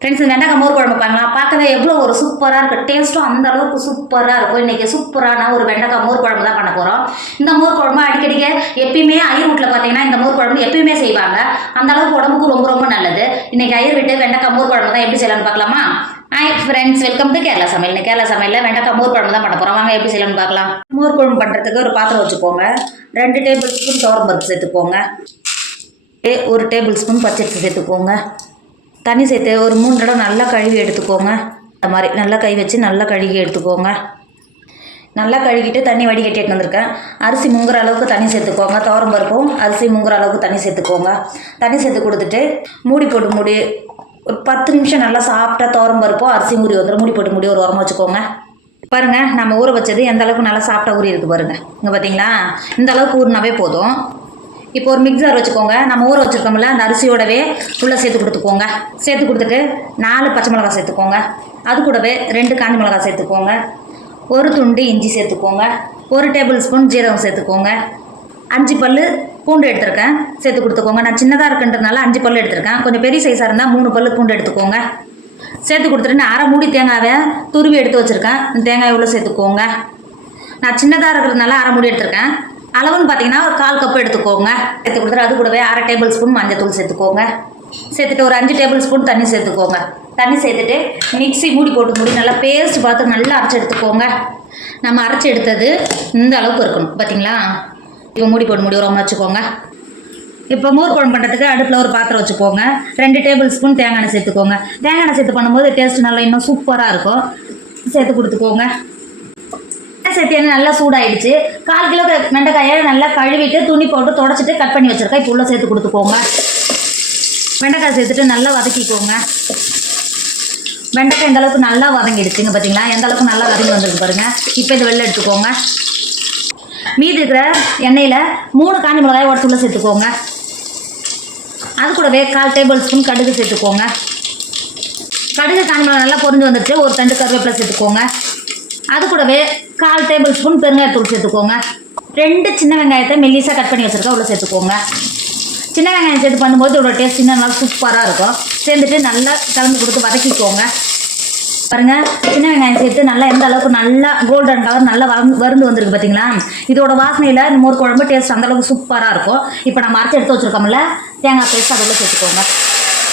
Friends இந்த வெண்டைக்காய் மோர் குழம்பு பாருங்களா. பார்க்கவே எவ்வளோ ஒரு சூப்பராக இருக்குது டேஸ்ட்டும் அந்த அளவுக்கு சூப்பராக இருக்கும். இன்றைக்கி சூப்பரான ஒரு வெண்டைக்காய் மோர் குழம்பு தான் பண்ண போகிறோம் இந்த மோர் குழம்பு அடிக்கடிக்க எப்பயுமே ஐயர் வீட்டில் பார்த்தீங்கன்னா இந்த மோர் குழம்பு எப்பயுமே செய்வாங்க. அந்த அளவுக்கு உடம்புக்கு ரொம்ப ரொம்ப நல்லது. இன்றைக்கி ஐயர் வீட்டு வெண்டைக்காய் மோர் குழம்பு தான் எப்படி செய்யலாம்னு பார்க்கலாமா? Hi friends welcome to Kerala சமையல் கேரளா சமையலில் வெண்டைக்காய் மோர் குழம்பு தான் பண்ண போகிறோம் வாங்க எப்படி செய்யலாம்னு பார்க்கலாம். மோர் குழம்பு பண்ணுறதுக்கு ஒரு பாத்திரம் வச்சுக்கோங்க. ரெண்டு டேபிள் ஸ்பூன் துவரம் பருப்பு சேர்த்துக்கோங்க. ஒரு டேபிள் ஸ்பூன் பச்சரிசி சேர்த்துக்கோங்க. தண்ணி சேர்த்து ஒரு மூணு தடவை நல்லா கழுவி எடுத்துக்கோங்க. அந்த மாதிரி நல்லா கை வச்சு நல்லா கழுகி எடுத்துக்கோங்க. நல்லா கழுகிட்டு தண்ணி வடிகட்டி எடுத்து வந்திருக்கேன். அரிசி முங்குற அளவுக்கு தண்ணி சேர்த்துக்கோங்க. துவரம் பருப்பும் அரிசி முங்குற அளவுக்கு தண்ணி சேர்த்துக்கோங்க. தண்ணி சேர்த்து கொடுத்துட்டு மூடி போட்டு மூடி ஒரு பத்து நிமிஷம் நல்லா சாப்பிட்டா துவரம் பருப்பும் அரிசி மூடி வந்துடும் மூடி போட்டு மூடி ஒரு உரமா வச்சுக்கோங்க. பாருங்கள் நம்ம ஊற வச்சது எந்த அளவுக்கு நல்லா சாப்பிட்டா ஊறி இருக்குது பாருங்க. இங்கே பார்த்தீங்களா இந்த அளவுக்கு ஊறினாவே போதும். இப்போ ஒரு மிக்சர் வச்சுக்கோங்க. நம்ம ஊற வச்சுருக்கோம்ல அந்த அரிசியோடவே உள்ளே சேர்த்து கொடுத்துக்கோங்க. சேர்த்து கொடுத்துட்டு நாலு பச்சை மிளகாய் சேர்த்துக்கோங்க. அது கூடவே ரெண்டு காஞ்சி மிளகாய் சேர்த்துக்கோங்க. ஒரு துண்டு இஞ்சி சேர்த்துக்கோங்க. ஒரு டேபிள் ஸ்பூன் ஜீரகம் சேர்த்துக்கோங்க. அஞ்சு பல் பூண்டு எடுத்திருக்கேன் சேர்த்து கொடுத்துக்கோங்க. நான் சின்னதாக இருக்குன்றதுனால அஞ்சு பல் எடுத்திருக்கேன். கொஞ்சம் பெரிய சைஸாக இருந்தால் மூணு பல் பூண்டு எடுத்துக்கோங்க. சேர்த்து கொடுத்துட்டு நான் அரை மூடி தேங்காவை துருவி எடுத்து வச்சுருக்கேன். தேங்காய் எவ்வளோ சேர்த்துக்கோங்க. நான் சின்னதாக இருக்கிறதுனால அரை மூடி எடுத்திருக்கேன். அளவுன்னு பார்த்தீங்கன்னா ஒரு கால் கப் எடுத்துக்கோங்க. சேர்த்து கொடுத்துட்டு அது கூடவே அரை டேபிள் ஸ்பூன் மஞ்சத்தூள் சேர்த்துக்கோங்க. சேர்த்துட்டு ஒரு அஞ்சு டேபிள் ஸ்பூன் தண்ணி சேர்த்துக்கோங்க. தண்ணி சேர்த்துட்டு மிக்சி மூடி போட்டு மூடி நல்லா பேஸ்ட் பார்த்து நல்லா அரைச்சி எடுத்துக்கோங்க. நம்ம அரைச்சி எடுத்தது இந்த அளவுக்கு இருக்கணும். பார்த்தீங்களா இப்போ மூடி போட்டு மூடி உரமா வச்சுக்கோங்க. இப்போ மோர் குழம்பு பண்ணுறதுக்கு அடுப்பில் ஒரு பாத்திரம் வச்சுக்கோங்க. ரெண்டு டேபிள் ஸ்பூன் தேங்காய் எண்ணெய் சேர்த்துக்கோங்க. தேங்காய் எண்ணெய் சேர்த்து பண்ணும்போது டேஸ்ட் நல்லா இன்னும் சூப்பராக இருக்கும். சேர்த்து கொடுத்துக்கோங்க. எண்ணெய் சேர்த்து எண்ணெய் நல்லா சூடாயிடுச்சு. கால் கிலோ வெண்டைக்காயை நல்லா கழுவிட்டு துணி போட்டு தொடச்சிட்டு கட் பண்ணி வச்சுருக்கேன். இப்போ உள்ளே சேர்த்து கொடுத்துக்கோங்க. வெண்டைக்காய் சேர்த்துட்டு நல்லா வதக்கிக்கோங்க. வெண்டைக்காய் இந்த அளவுக்கு நல்லா வதங்கிடுச்சுங்க பார்த்தீங்களா எந்த அளவுக்கு நல்லா வதங்கி வந்திருக்கு பாருங்கள் இப்போ இது வெளில எடுத்துக்கோங்க. மீதி இருக்கிற எண்ணெயில் மூணு காஞ்சி மிளகாய் உடச்சு உள்ளே சேர்த்துக்கோங்க. அது கூடவே கால் டேபிள் ஸ்பூன் கடுகு சேர்த்துக்கோங்க. கடுகு காஞ்சி மிளகாய் நல்லா பொறிஞ்சு வந்துடுச்சு ஒரு ரெண்டு கருவேப்பிலை சேர்த்துக்கோங்க. அது கூடவே கால் டேபிள் ஸ்பூன் பெருங்காயத்தூள் சேர்த்துக்கோங்க. ரெண்டு சின்ன வெங்காயத்தை மெல்லிசாக கட் பண்ணி வச்சுருக்கா உள்ள சேர்த்துக்கோங்க. சின்ன வெங்காயம் சேர்த்து பண்ணும்போது இதோட டேஸ்ட் இன்னும் நல்லா சூப்பராக இருக்கும். சேர்ந்துட்டு நல்லா கலந்து கொடுத்து வதக்கிக்கோங்க. பாருங்கள் சின்ன வெங்காயம் சேர்த்து நல்லா எந்த அளவுக்கு நல்லா கோல்டன் கலர் நல்லா வளர்ந்து வருந்து வந்திருக்கு பார்த்தீங்களா இதோட வாசனையில் இந்த மோர் குழம்பு டேஸ்ட் அந்தளவுக்கு சூப்பராக இருக்கும். இப்போ நம்ம அரைச்சி எடுத்து வச்சுருக்கோம்ல தேங்காய் பேஸ்ட் அதில் சேர்த்துக்கோங்க.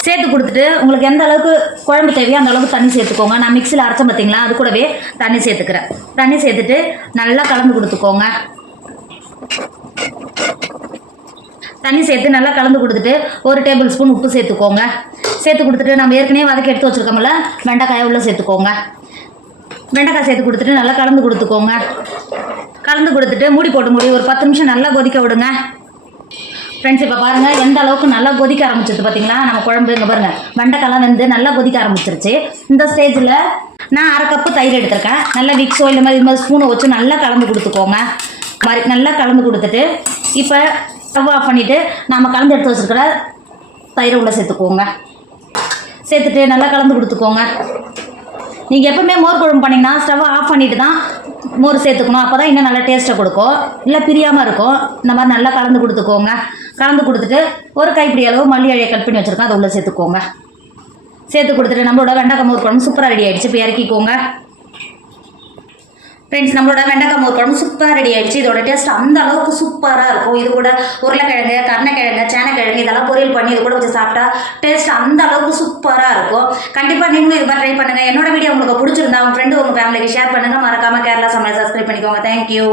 சேர்த்து கொடுத்துட்டு உங்களுக்கு எந்த அளவுக்கு குழம்பு தேவையோ அந்த அளவுக்கு தண்ணி சேர்த்துக்கோங்க. நான் மிக்சியில் அரைச்சேன் பார்த்தீங்களா அது கூடவே தண்ணி சேர்த்துக்கிறேன். தண்ணி சேர்த்துட்டு நல்லா கலந்து கொடுத்துக்கோங்க. தண்ணி சேர்த்து நல்லா கலந்து கொடுத்துட்டு ஒரு டேபிள் ஸ்பூன் உப்பு சேர்த்துக்கோங்க. சேர்த்து கொடுத்துட்டு நம்ம ஏற்கனவே வதக்கி எடுத்து வச்சுருக்கோம்ல வெண்டைக்காயை உள்ளே சேர்த்துக்கோங்க. வெண்டைக்காய் சேர்த்து கொடுத்துட்டு நல்லா கலந்து கொடுத்துக்கோங்க. கலந்து கொடுத்துட்டு மூடி போட்டு மூடி ஒரு பத்து நிமிஷம் நல்லா கொதிக்க விடுங்க. ஃப்ரெண்ட்ஸ் இப்போ பாருங்கள் எந்த அளவுக்கு நல்லா கொதிக்க ஆரம்பிச்சிருச்சு பார்த்தீங்களா நம்ம குழம்பு இங்கே பாருங்கள் வெண்டைக்காய்லாம் வந்து நல்லா கொதிக்க ஆரம்பிச்சிருச்சு. இந்த ஸ்டேஜில் நான் அரை கப்பு தயிர் எடுத்திருக்கேன். நல்லா விக்ஸோ இல்லை மாதிரி இது மாதிரி ஸ்பூனை வச்சு நல்லா கலந்து கொடுத்துக்கோங்க. மாதிரி நல்லா கலந்து கொடுத்துட்டு இப்போ ஸ்டவ் ஆஃப் பண்ணிவிட்டு நம்ம கலந்து எடுத்து வச்சுருக்கிற தயிரை உள்ளே சேர்த்துக்கோங்க. சேர்த்துட்டு நல்லா கலந்து கொடுத்துக்கோங்க. நீங்கள் எப்போவுமே மோர் குழம்பு பண்ணிங்கன்னா ஸ்டவ் ஆஃப் பண்ணிட்டு தான் மோர் சேர்த்துக்கணும். அப்போ தான் இன்னும் நல்லா டேஸ்ட்டை கொடுக்கும். இல்லை பிரியாமல் இருக்கும். இந்த மாதிரி நல்லா கலந்து கொடுத்துக்கோங்க. கலந்து கொடுத்துட்டு ஒரு கைப்பிடி அளவு மல்லி அழையை கட் பண்ணி வச்சுருக்கோம். அதை உள்ளே சேர்த்துக்கோங்க. சேர்த்து கொடுத்துட்டு நம்மளோட வெண்டைக்காய் மோர் குழம்பு சூப்பராக ரெடி ஆகிடுச்சு இப்போ இறக்கிக்கோங்க. ஃப்ரெண்ட்ஸ் நம்மளோட வெண்டைக்காய் மோர் குழம்பு சூப்பராக ரெடி ஆகிடுச்சு இதோட டேஸ்ட் அந்த அளவுக்கு சூப்பராக இருக்கும். இது கூட உருளைக்கிழங்கு கருணைக்கிழங்கு சேனக்கிழங்கு இதெல்லாம் பொரியல் பண்ணி இது கூட வச்சு சாப்பிட்டா டேஸ்ட் அந்த அளவுக்கு சூப்பராக இருக்கும். கண்டிப்பாக நீங்களும் இது மாதிரி ட்ரை பண்ணுங்கள் என்னோட வீடியோ உங்களுக்கு பிடிச்சிருந்தா உங்கள் ஃப்ரெண்டு உங்கள் ஃபேமிலிக்கு ஷேர் பண்ணுங்கள் மறக்காமல் கேரளா சமையல் சப்ஸ்கிரைப் பண்ணிக்கோங்க. தேங்க்யூ